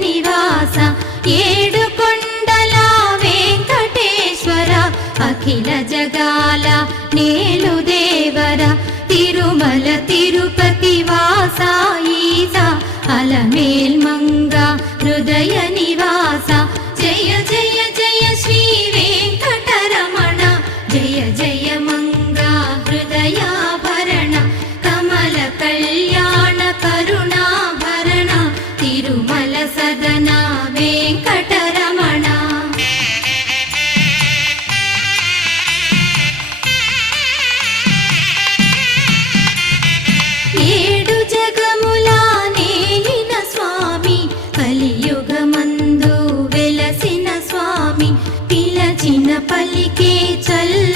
నివాస ఏడుకొండల వెంకటేశ్వర అఖిల జగాల నేలు దేవర తిరుమల తిరుపతి వాస ఈస అలమేల్ మంగ హృదయ నివాస జయ జయ జయ శ్రీ వెంకటరమణ జయ జయ మంగ హృదయాభరణ కమల కళ్యాణ కరుణాభరణ తిరుమల సదన వెంకటరమణ. ఏడు జగముల నేలిన స్వామి కలియుగమందు వెలసిన స్వామి పిలచిన పలికే చల్ల